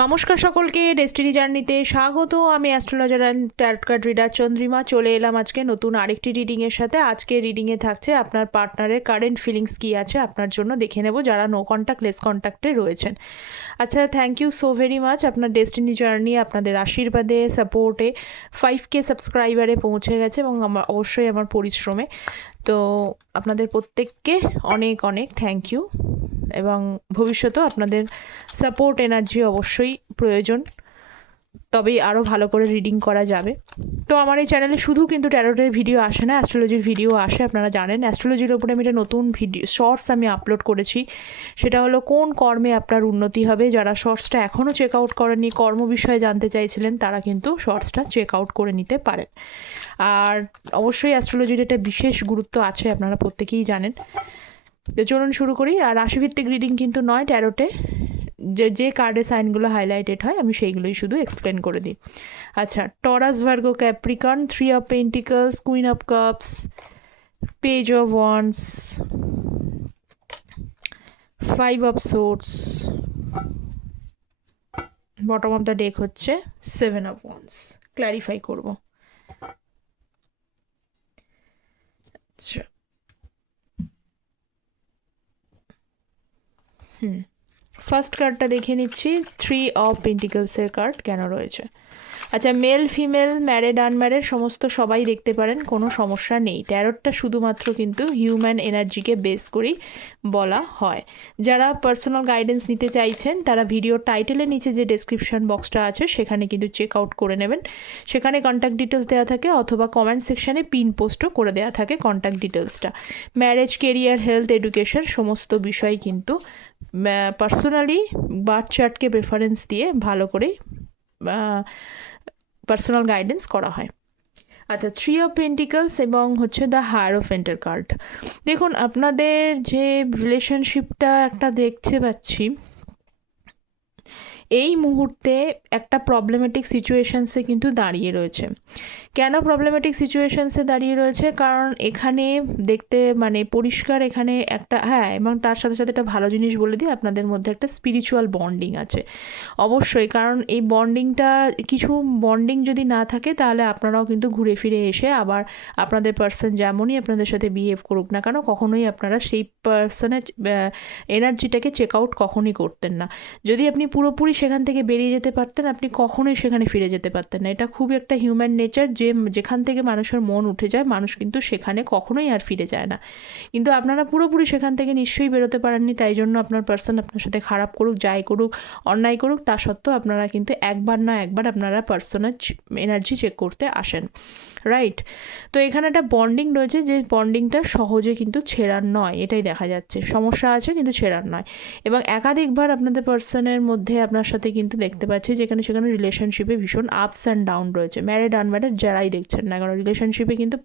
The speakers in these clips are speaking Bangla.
নমস্কার সকলকে ডেস্টিনি জার্নিতে স্বাগত। আমি astrologer and tarot card reader Chandrima. চলে এলাম আজকে নতুন আরেকটি রিডিংয়ের সাথে। আজকে রিডিংয়ে থাকছে আপনার পার্টনারের কারেন্ট ফিলিংস কী আছে আপনার জন্য। দেখে নেব যারা নো কন্ট্যাক্ট লেস কন্ট্যাক্টে রয়েছেন। আচ্ছা thank you so very much আপনার ডেস্টিনি জার্নি আপনাদের আশীর্বাদে সাপোর্টে ফাইভ কে সাবস্ক্রাইবারে পৌঁছে গেছে এবং আমার অবশ্যই আমার পরিশ্রমে। তো আপনাদের প্রত্যেককে অনেক অনেক থ্যাংক ইউ এবং ভবিষ্যতেও আপনাদের সাপোর্ট এনার্জি অবশ্যই প্রয়োজন। তবেই আরও ভালো করে রিডিং করা যাবে। তো আমার এই চ্যানেলে শুধু কিন্তু ট্যারোটের ভিডিও আসে না অ্যাস্ট্রোলজির ভিডিও আসে, আপনারা জানেন। অ্যাস্ট্রোলজির ওপরে আমি একটা নতুন ভিডিও শর্টস আমি আপলোড করেছি। সেটা হলো কোন কর্মে আপনার উন্নতি হবে। যারা শর্টসটা এখনও চেক আউট করেনি কর্ম বিষয়ে জানতে চাইছিলেন, তারা কিন্তু শর্টসটা চেক আউট করে নিতে পারেন। আর অবশ্যই অ্যাস্ট্রোলজির একটা বিশেষ গুরুত্ব আছে, আপনারা প্রত্যেকেই জানেন। তো চলুন শুরু করি। আর রাশিভিত্তিক রিডিং কিন্তু নয় ট্যারোটে যে যে কার্ডের সাইনগুলো হাইলাইটেড হয়, আমি সেইগুলোই শুধু এক্সপ্লেন করে দিই। আচ্ছা Taurus Virgo Capricorn three of pentacles queen of cups page of wands five of swords bottom of the deck হচ্ছে সেভেন অফ ওয়ান্স ক্ল্যারিফাই করব। আচ্ছা। হুম। ফার্স্ট কার্ডটা দেখে নিচ্ছি। থ্রি অফ পেন্টিকলসের কার্ড কেন রয়েছে? আচ্ছা মেল ফিমেল ম্যারেড আনম্যারেড সমস্ত সবাই দেখতে পারেন, কোনো সমস্যা নেই। ট্যারোটটা শুধুমাত্র কিন্তু হিউম্যান এনার্জিকে বেস করেই বলা হয়। যারা পার্সোনাল গাইডেন্স নিতে চাইছেন, তারা ভিডিও টাইটেলের নিচে যে ডেসক্রিপশন বক্সটা আছে, সেখানে কিন্তু চেক আউট করে নেবেন। সেখানে কন্ট্যাক্ট ডিটেলস দেওয়া থাকে, অথবা কমেন্ট সেকশানে পিন পোস্টও করে দেওয়া থাকে কন্ট্যাক্ট ডিটেলসটা ম্যারেজ কেরিয়ার হেলথ এডুকেশন সমস্ত বিষয় কিন্তু পার্সোনালি বার্থ চার্টকে প্রেফারেন্স দিয়ে ভালো করে পার্সোনাল গাইডেন্স করা হয়। আচ্ছা থ্রি অফ পেন্টিকলস এবং হচ্ছে the higher of enter card দেখুন, আপনাদের যে রিলেশনশিপটা একটা দেখতে পাচ্ছি, এই মুহূর্তে একটা প্রবলেমেটিক সিচুয়েশানসে কিন্তু দাঁড়িয়ে রয়েছে। কেন প্রবলেমেটিক সিচুয়েশানসে দাঁড়িয়ে রয়েছে? কারণ এখানে দেখতে মানে পরিষ্কার এখানে একটা হ্যাঁ এবং তার সাথে সাথে একটা ভালো জিনিস বলে দিই, আপনাদের মধ্যে একটা স্পিরিচুয়াল বন্ডিং আছে। অবশ্যই, কারণ এই বন্ডিংটা কিছু বন্ডিং যদি না থাকে, তাহলে আপনারাও কিন্তু ঘুরে ফিরে এসে আবার আপনাদের পার্সন যেমনই আপনাদের সাথে বিহেভ করুক না কেন, কখনোই আপনারা সেই পার্সনের এনার্জিটাকে চেক আউট কখনোই করতেন না। যদি আপনি পুরোপুরি সেখান থেকে বেরিয়ে যেতে পারতেন, আপনি কখনোই সেখানে ফিরে যেতে পারতেন না। এটা খুব একটা হিউম্যান নেচার যে যেখান থেকে মানুষের মন উঠে যায়, মানুষ কিন্তু সেখানে কখনোই আর ফিরে যায় না। কিন্তু আপনারা পুরোপুরি সেখান থেকে নিশ্চয়ই বেরোতে পারেননি, তাই জন্য আপনার পার্সন আপনার সাথে খারাপ করুক, যাই করুক, অন্যায় করুক, তা সত্ত্বেও আপনারা কিন্তু একবার না একবার আপনারা পার্সোনাল এনার্জি চেক করতে আসেন। রাইট তো এখানে একটা বন্ডিং রয়েছে, যে বন্ডিংটা সহজে কিন্তু ছেঁড়ার নয়, এটাই দেখা যাচ্ছে। সমস্যা আছে, কিন্তু ছেঁড়ার নয়। এবং একাধিকবার আপনাদের পার্সনের মধ্যে আপনার সাথে কিন্তু দেখতে পাচ্ছি, যেখানে সেখানে রিলেশনশিপে ভীষণ আপস অ্যান্ড ডাউন রয়েছে। ম্যারিড আনম্যারিড যারাই দেখছেন না কারণ রিলেশনশিপে কিন্তু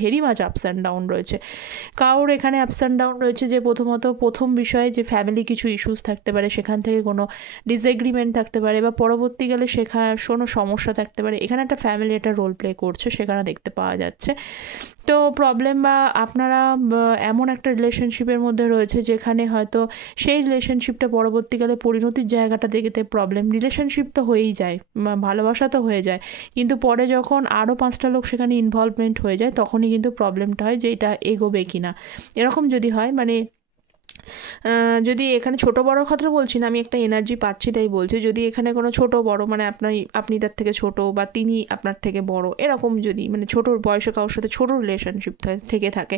very much ups and down রয়েছে। কারোর এখানে আপস অ্যান্ড ডাউন রয়েছে যে প্রথমত প্রথম বিষয়ে যে ফ্যামিলি কিছু ইস্যুস থাকতে পারে, সেখান থেকে কোনো ডিসএগ্রিমেন্ট থাকতে পারে বা পরবর্তীকালে শেখা কোনো সমস্যা থাকতে পারে, এখানে একটা ফ্যামিলি একটা রোল প্লে করছে, সেখানে দেখতে পাওয়া যাচ্ছে। তো প্রবলেম বা আপনারা এমন একটা রিলেশনশিপের মধ্যে রয়েছে যেখানে হয়তো সেই রিলেশনশিপটা পরবর্তীকালে পরিণতির জায়গাটা দেখতে প্রবলেম রিলেশনশিপ তো হয়েই যায় ভালোবাসা তো হয়ে যায়। কিন্তু পরে যখন আরও পাঁচটা লোক সেখানে ইনভলভমেন্ট হয়ে যায়, তখনই কিন্তু প্রবলেমটা হয় যে এটা এগোবে কি না এরকম যদি হয় মানে যদি এখানে ছোট বড় কথা বলছি না, আমি একটা এনার্জি পাচ্ছি তাই বলছি। যদি এখানে কোনো ছোট বড় মানে আপনার আপনি তার থেকে ছোট বা তিনি আপনার থেকে বড়, এরকম যদি মানে ছোট বয়সে কারোর সাথে ছোট রিলেশনশিপ থেকে থাকে,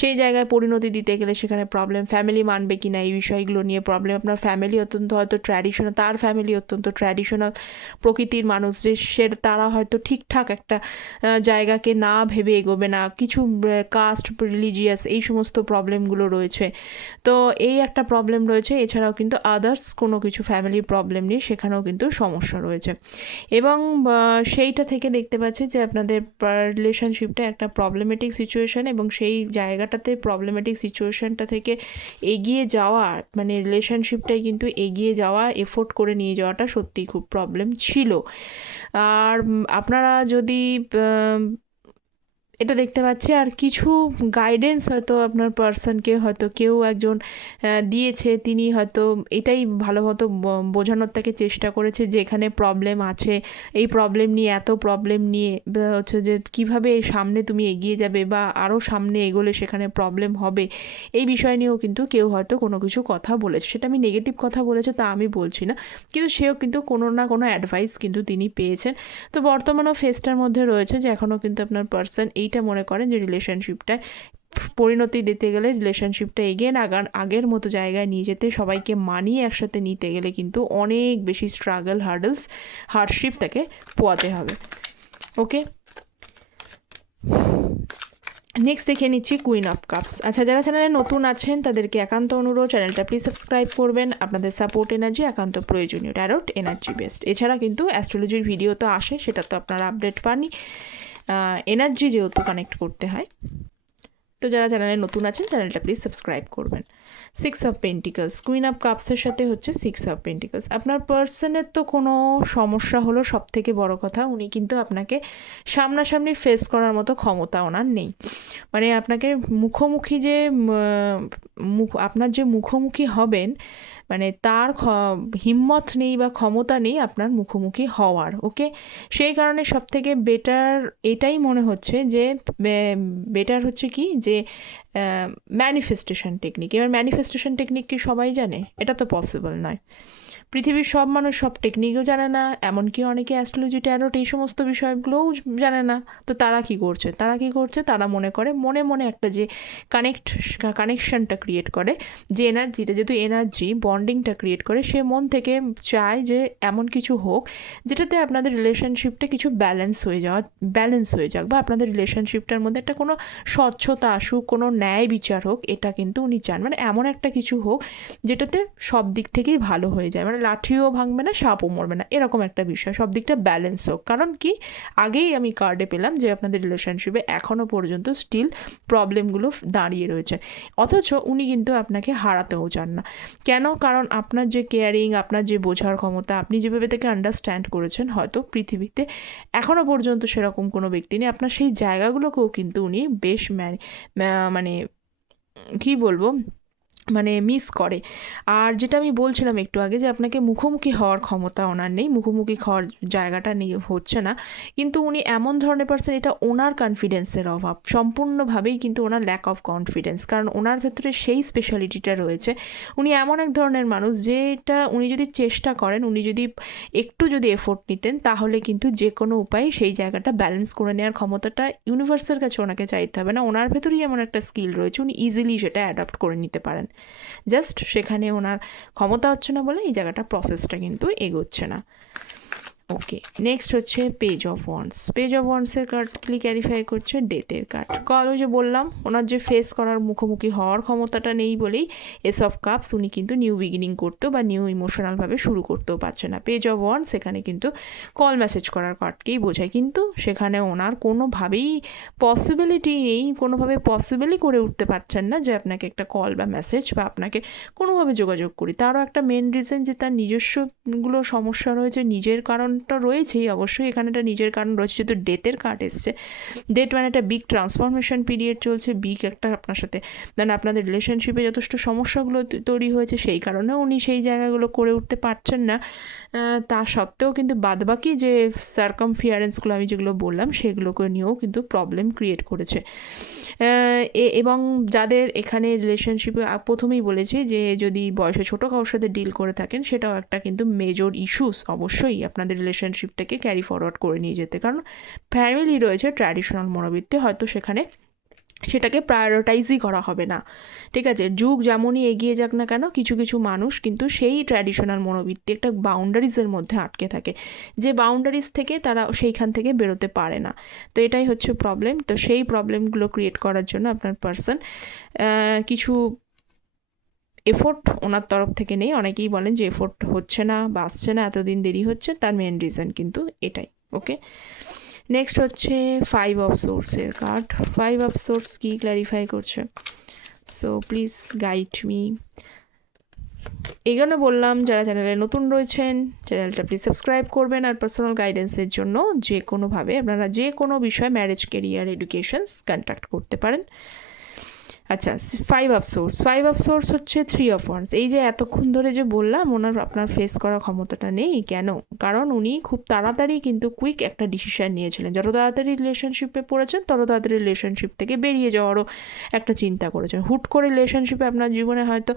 সেই জায়গায় পরিণতি দিতে গেলে সেখানে প্রবলেম ফ্যামিলি মানবে কি না এই বিষয়গুলো নিয়ে প্রবলেম আপনার ফ্যামিলি অত্যন্ত হয়তো ট্র্যাডিশনাল তার ফ্যামিলি অত্যন্ত ট্র্যাডিশনাল প্রকৃতির মানুষ, যে সে, তারা হয়তো ঠিকঠাক একটা জায়গাকে না ভেবে এগোবে না। কিছু কাস্ট রিলিজিয়াস এই সমস্ত প্রবলেমগুলো রয়েছে। তো এই একটা প্রবলেম রয়েছে, এছাড়াও কিন্তু আদার্স কোনো কিছু ফ্যামিলি প্রবলেম নিয়ে সেখানেও কিন্তু সমস্যা রয়েছে। এবং সেইটা থেকে দেখতে পাচ্ছি যে আপনাদের রিলেশনশিপটা একটা প্রবলেমেটিক সিচুয়েশান এবং সেই জায়গাটাতে প্রবলেমেটিক সিচুয়েশানটা থেকে এগিয়ে যাওয়া মানে রিলেশনশিপটাই কিন্তু এগিয়ে যাওয়া এফোর্ট করে নিয়ে যাওয়াটা সত্যিই খুব প্রবলেম ছিল। আর আপনারা যদি এটা দেখতে পাচ্ছি। আর কিছু গাইডেন্স হয়তো আপনার পার্সনকে হয়তো কেউ একজন দিয়েছে। তিনি হয়তো এটাই ভালো মতো বোঝানোর থেকে চেষ্টা করেছে যে এখানে প্রবলেম আছে। এই প্রবলেম নিয়ে, এত প্রবলেম নিয়ে হচ্ছে যে কীভাবে সামনে তুমি এগিয়ে যাবে বা আরও সামনে এগোলে সেখানে প্রবলেম হবে, এই বিষয় নিয়েও কিন্তু কেউ হয়তো কোনো কিছু কথা বলেছে। সেটা আমি নেগেটিভ কথা বলেছে তা আমি বলছি না। কিন্তু সেও কিন্তু কোনো না কোনো অ্যাডভাইস কিন্তু তিনি পেয়েছেন। তো বর্তমানেও ফেসটার মধ্যে রয়েছে যে এখনও কিন্তু আপনার পার্সন এইটা মনে করেন যে রিলেশনশিপটা পরিণতি দিতে গেলে রিলেশনশিপটা এগেন আগার আগের মতো জায়গায় নিয়ে যেতে, সবাইকে মানিয়ে একসাথে নিতে গেলে কিন্তু অনেক বেশি স্ট্রাগল হার্ডলস হার্ডশিপ তাকে পোয়াতে হবে। ওকে নেক্সট দেখে নিচ্ছি কুইন অফ কাপস আচ্ছা যারা চ্যানেলে নতুন আছেন, তাদেরকে একান্ত অনুরোধ চ্যানেলটা প্লিজ সাবস্ক্রাইব করবেন। আপনাদের সাপোর্ট এনার্জি একান্ত প্রয়োজনীয়। ট্যারোট এনার্জি বেস্ট এছাড়া কিন্তু অ্যাস্ট্রোলজির ভিডিও তো আসে, সেটা তো আপনারা আপডেট পাননি এনার্জি যেহেতু কানেক্ট করতে হয়, তো যারা চ্যানেলে নতুন আছেন চ্যানেলটা প্লিজ সাবস্ক্রাইব করবেন। Six of pentacles queen of কাপসের সাথে হচ্ছে সিক্স অফ পেন্টিকলস আপনার পার্সনের তো কোনো সমস্যা হলো সব থেকে বড় কথা, উনি কিন্তু আপনাকে সামনাসামনি ফেস করার মতো ক্ষমতা ওনার নেই। মানে আপনাকে মুখোমুখি যে মুখ, আপনার যে মুখোমুখি হবেন মানে তার হিম্মত নেই বা ক্ষমতা নেই আপনার মুখোমুখি হওয়ার, ওকে? সেই কারণে সব থেকে বেটার এটাই মনে হচ্ছে যে বেটার হচ্ছে কি? যে ম্যানিফেস্টেশন টেকনিক এবার ম্যানিফেস্টেশন টেকনিক কি সবাই জানে? এটা তো পসিবল নয়। পৃথিবীর সব মানুষ সব টেকনিকও জানে না, এমনকি অনেকে অ্যাস্ট্রোলজি ট্যারোট এই সমস্ত বিষয়গুলোও জানে না। তো তারা কি করছে? তারা কি করছে? তারা মনে করে, মনে মনে একটা যে কানেক্ট কানেকশনটা ক্রিয়েট করে, যে এনার্জিটা যেহেতু এনার্জি বন্ডিংটা ক্রিয়েট করে, সে মন থেকে চায় যে এমন কিছু হোক, যেটাতে আপনাদের রিলেশনশিপটা কিছু ব্যালেন্স হয়ে যাওয়া ব্যালেন্স হয়ে যাক বা আপনাদের রিলেশনশিপটার মধ্যে একটা কোনো স্বচ্ছতা আসুক, কোনো ন্যায় বিচার হোক, এটা কিন্তু উনি চান। মানে এমন একটা কিছু হোক, যেটাতে সব দিক থেকেই ভালো হয়ে যায়। মানে লাঠিও ভাঙবে না, সাপও মরবে না, এরকম একটা বিষয়। সব দিকটা ব্যালেন্স হোক। কারণ কি? আগেই আমি কার্ডে পেলাম যে আপনাদের রিলেশনশিপে এখনও পর্যন্ত স্টিল প্রবলেমগুলো দাঁড়িয়ে রয়েছে। অথচ উনি কিন্তু আপনাকে হারাতেও চান না। কেন? কারণ আপনার যে কেয়ারিং আপনার যে বোঝার ক্ষমতা, আপনি যেভাবে তাকে আন্ডারস্ট্যান্ড করেছেন, হয়তো পৃথিবীতে এখনও পর্যন্ত সেরকম কোনো ব্যক্তি নেই। আপনার সেই জায়গাগুলোকেও কিন্তু উনি বেশ মানে কী বলব? মানে মিস করে। আর যেটা আমি বলছিলাম একটু আগে যে আপনাকে মুখোমুখি হওয়ার ক্ষমতা ওনার নেই, মুখোমুখি হওয়ার জায়গাটা নিয়ে হচ্ছে না। কিন্তু উনি এমন ধরনের পার্সন এটা ওনার কনফিডেন্সের অভাব। সম্পূর্ণভাবেই কিন্তু ওনার ল্যাক অফ কনফিডেন্স কারণ ওনার ভেতরে সেই স্পেশালিটিটা রয়েছে। উনি এমন এক ধরনের মানুষ যেটা উনি যদি চেষ্টা করেন, উনি যদি একটু যদি এফোর্ট নিতেন, তাহলে কিন্তু যে কোনো উপায়ে সেই জায়গাটা ব্যালেন্স করে নেওয়ার ক্ষমতাটা ইউনিভার্সের কাছে ওনাকে চাইতে হবে না। ওনার ভেতরেই এমন একটা স্কিল রয়েছে, উনি ইজিলি সেটা অ্যাডাপ্ট করে নিতে পারেন। জাস্ট সেখানে ওনার ক্ষমতা হচ্ছে না বলে এই জায়গাটা প্রসেসটা কিন্তু এগোচ্ছে না। ওকে নেক্সট হচ্ছে page of wands page of ওয়ান্সের card clarify করছে? ডেথের কার্ড কল ওই যে বললাম, ওনার যে ফেস করার মুখোমুখি হওয়ার ক্ষমতাটা নেই বলেই এস অফ কাপস উনি কিন্তু নিউ বিগিনিং করতেও বা নিউ ইমোশনালভাবে শুরু করতেও পারছে না। পেজ অফ ওয়ান্স সেখানে কিন্তু কল মেসেজ করার কার্ডকেই বোঝায়, কিন্তু সেখানে ওনার কোনোভাবেই পসিবিলিটি নেই, কোনোভাবে পসিবলই করে উঠতে পারছেন না যে আপনাকে একটা কল বা মেসেজ বা আপনাকে কোনোভাবে যোগাযোগ করি। তারও একটা মেন রিজন যে তার নিজস্বগুলো সমস্যা রয়েছে, নিজের কারণটা রয়েছেই অবশ্যই। এখানে একটা নিজের কারণ রয়েছে, যেহেতু ডেথের কার্ড এসছে। ডেট মানে একটা বিগ ট্রান্সফরমেশন পিরিয়ড চলছে বিগ একটা আপনার সাথে মানে আপনাদের রিলেশনশিপে যথেষ্ট সমস্যাগুলো তৈরি হয়েছে, সেই কারণেও উনি সেই জায়গাগুলো করে উঠতে পারছেন না। তা সত্ত্বেও কিন্তু বাদবাকি যে সার্কামফিয়ারেন্সগুলো আমি যেগুলো বললাম, সেগুলোকে নিয়েও কিন্তু প্রবলেম ক্রিয়েট করেছে। এবং যাদের এখানে রিলেশনশিপে প্রথমেই বলেছি যে যদি বয়সে ছোটো কারোর সাথে ডিল করে থাকেন, সেটাও একটা কিন্তু মেজর ইস্যুস অবশ্যই আপনাদের রিলেশনশিপটাকে ক্যারি ফরওয়ার্ড করে নিয়ে যেতে। কারণ ফ্যামিলি রয়েছে ট্র্যাডিশনাল মনোবৃত্তি, হয়তো সেখানে সেটাকে প্রায়োরিটাইজই করা হবে না। ঠিক আছে? যুগ যেমনই এগিয়ে যাক না কেন, কিছু কিছু মানুষ কিন্তু সেই ট্র্যাডিশনাল মনোবৃত্তি, একটা বাউন্ডারিজের মধ্যে আটকে থাকে। যে বাউন্ডারিজ থেকে তারা সেইখান থেকে বেরোতে পারে না। তো এটাই হচ্ছে প্রবলেম তো সেই প্রবলেমগুলো ক্রিয়েট করার জন্য আপনার পার্সন কিছু এফোর্ট ওনার তরফ থেকে নেই। অনেকেই বলেন যে এফোর্ট হচ্ছে না বা আসছে না, এতদিন দেরি হচ্ছে, তার মেন রিজন কিন্তু এটাই ওকে নেক্সট হচ্ছে ফাইভ অফ সোর্সের কার্ড ফাইভ অফ সোর্স কী ক্ল্যারিফাই করছে? সো প্লিজ গাইড মি জন্য বললাম, যারা চ্যানেলে নতুন রয়েছেন চ্যানেলটা প্লিজ সাবস্ক্রাইব করবেন আর পার্সোনাল গাইডেন্সের জন্য যে কোনোভাবে আপনারা যে কোনো বিষয় ম্যারেজ কেরিয়ার এডুকেশনস কন্ট্যাক্ট করতে পারেন। আচ্ছা five of swords five of swords হচ্ছে থ্রি অফ ওয়ান্স এই যে এতক্ষণ ধরে যে বললাম, ওনার, আপনার ফেস করার ক্ষমতাটা নেই, কেন? কারণ উনি খুব তাড়াতাড়ি কিন্তু কুইক একটা ডিসিশন নিয়েছিলেন। যত তাড়াতাড়ি রিলেশনশিপে পড়েছেন, তত তাড়াতাড়ি রিলেশনশিপ থেকে বেরিয়ে যাওয়ারও একটা চিন্তা করেছেন। হুট করে রিলেশনশিপে আপনার জীবনে হয়তো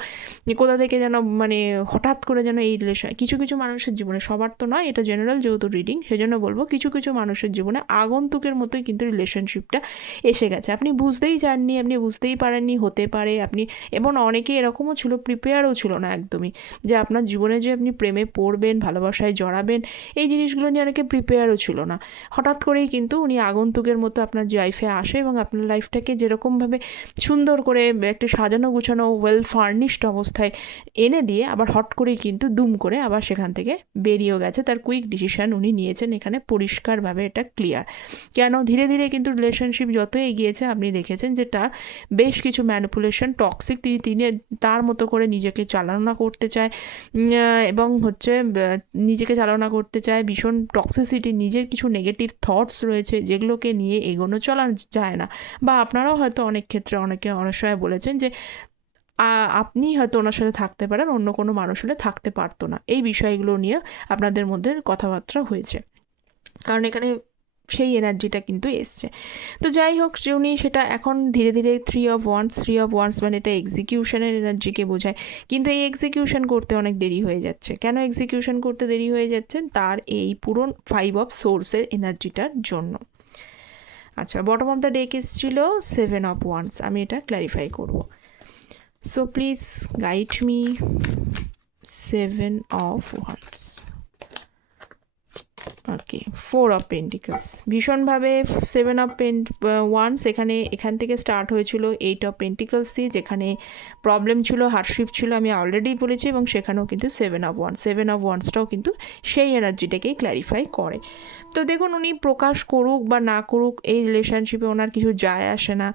কোথা থেকে যেন মানে হঠাৎ করে যেন এই রিলেশন কিছু কিছু মানুষের জীবনে, সবার তো নয়, এটা জেনারেল যেহেতু রিডিং সেজন্য বলব কিছু কিছু মানুষের জীবনে আগন্তুকের মতোই কিন্তু রিলেশনশিপটা এসে গেছে। আপনি বুঝতেই চাননি, আপনি বুঝতেই পারেননি হতে পারে, আপনি, এবং অনেকে এরকমও ছিল প্রিপেয়ারও ছিল না একদমই, যে আপনার জীবনে যে আপনি প্রেমে পড়বেন, ভালোবাসায় জড়াবেন, এই জিনিসগুলো নিয়ে অনেকে প্রিপেয়ারও ছিল না। হঠাৎ করেই কিন্তু উনি আগন্তুকের মতো আপনার লাইফে আসে এবং আপনার লাইফটাকে যেরকমভাবে সুন্দর করে একটু সাজানো গুছানো ওয়েল ফার্নিশড অবস্থায় এনে দিয়ে আবার হট করেই কিন্তু দুম করে আবার সেখান থেকে বেরিয়েও গেছে। তার কুইক ডিসিশন উনি নিয়েছেন, এখানে পরিষ্কারভাবে এটা ক্লিয়ার কেন? ধীরে ধীরে কিন্তু রিলেশনশিপ যত এগিয়েছে, আপনি দেখেছেন যে তার বেশ কিছু ম্যানিপুলেশন টক্সিক তিনি তিনি তার মতো করে নিজেকে চালনা করতে চায় এবং হচ্ছে নিজেকে চালনা করতে চায়, ভীষণ টক্সিসিটি নিজের কিছু নেগেটিভ থটস রয়েছে যেগুলোকে নিয়ে এগোনো চলা যায় না। বা আপনারাও হয়তো অনেক ক্ষেত্রে অনেকে অনেক সময় বলেছেন যে আপনি হয়তো ওনার সাথে থাকতে পারেন, অন্য কোনো মানুষ হলে থাকতে পারতো না। এই বিষয়গুলো নিয়ে আপনাদের মধ্যে কথাবার্তা হয়েছে। কারণ এখানে সেই এনার্জিটা কিন্তু এসছে। তো যাই হোক, উনি সেটা এখন ধীরে ধীরে three of wands three of wands মানে এটা এক্সিকিউশনের এনার্জিকে বোঝায়। কিন্তু এই এক্সিকিউশন করতে অনেক দেরি হয়ে যাচ্ছে। কেন এক্সিকিউশন করতে দেরি হয়ে যাচ্ছে? তার এই পুরো ফাইভ অফ সোর্সের এনার্জিটার জন্য। আচ্ছা বটম অফ দ্য ডেক এসেছিল সেভেন অফ ওয়ান্স আমি এটা ক্ল্যারিফাই করব। So please guide me seven of wands okay four of pentacles ভীষণভাবে সেভেন অফ পেন্ট ওয়ান সেখানে এখান থেকে স্টার্ট হয়েছিল এইট অফ পেন্টিকলস দিয়ে যেখানে প্রবলেম ছিল হার্ডশিপ ছিল, আমি অলরেডি বলেছি, এবং সেখানেও কিন্তু seven of one seven of ওয়ান্সটাও কিন্তু সেই এনার্জিটাকেই ক্ল্যারিফাই করে। তো দেখুন, উনি প্রকাশ করুক বা না করুক, এই রিলেশনশিপে ওনার কিছু যায় আসে না।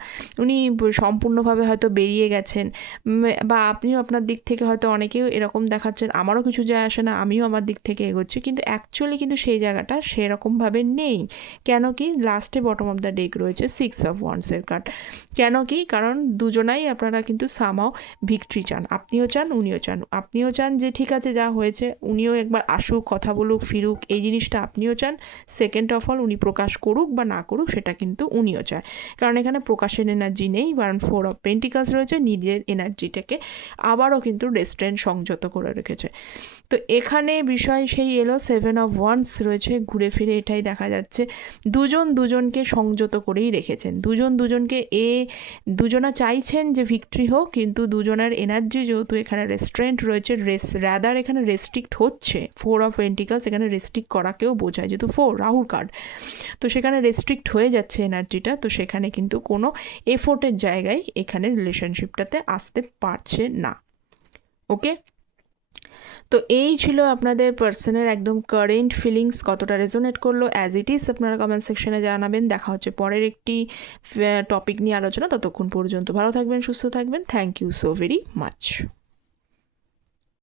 উনি সম্পূর্ণভাবে হয়তো বেরিয়ে গেছেন বা আপনিও আপনার দিক থেকে হয়তো অনেকেও এরকম দেখাচ্ছেন, আমারও কিছু যায় আসে না, আমিও আমার দিক থেকে এগোচ্ছি, কিন্তু অ্যাকচুয়ালি কিন্তু সেই জায়গাটা সেরকমভাবে নেই। কেন কি লাস্টে বটম অফ দ্য ডেক রয়েছে সিক্স অফ ওয়ান্সের কার্ড কেন কি? কারণ দুজনাই আপনারা কিন্তু সামাও ভিক্টরি চান। আপনিও চান, উনিও চান। আপনিও চান যে ঠিক আছে, যা হয়েছে, উনিও একবার আসুক, কথা বলুক, ফিরুক, এই জিনিসটা আপনিও চান। সেকেন্ড অফ অল উনি প্রকাশ করুক বা না করুক, সেটা কিন্তু উনিও চায়। কারণ এখানে প্রকাশের এনার্জি নেই, কারণ ফোর অফ পেন্টিকালস রয়েছে, নিজের এনার্জিটাকে আবারও কিন্তু রেস্টুরেন্ট সংযত করে রেখেছে। তো এখানে বিষয় সেই এলো সেভেন অফ ওয়ান্স রয়েছে ঘুরে ফিরে এটাই দেখা যাচ্ছে। দুজন দুজনকে সংযত করেই রেখেছেন। দুজন দুজনকে এ, দুজনা চাইছেন যে ভিক্টরি হোক, কিন্তু দুজনের এনার্জি যেহেতু এখানে রেস্টুরেন্ট রয়েছে, রেস র্যাদার এখানে রেস্ট্রিক্ট হচ্ছে। ফোর অফ পেন্টিকালস এখানে রেস্ট্রিক্ট করাকেও বোঝায়, যেহেতু ফোর রাহুর কার্ড। তো সেখানে রেস্ট্রিক্ট হয়ে যাচ্ছে এনার্জিটা, তো সেখানে কিন্তু কোনো এফোর্টের জায়গায় এখানে রিলেশনশিপটাতে আসতে পারছে না। ওকে? তো এই ছিল আপনাদের পার্সনের একদম কারেন্ট ফিলিংস কতটা রেজোনেট করল অ্যাজ ইট ইজ আপনারা কমেন্ট সেকশনে জানাবেন। দেখা হচ্ছে পরের একটি টপিক নিয়ে আলোচনা। ততক্ষণ পর্যন্ত ভালো থাকবেন, সুস্থ থাকবেন। Thank you so very much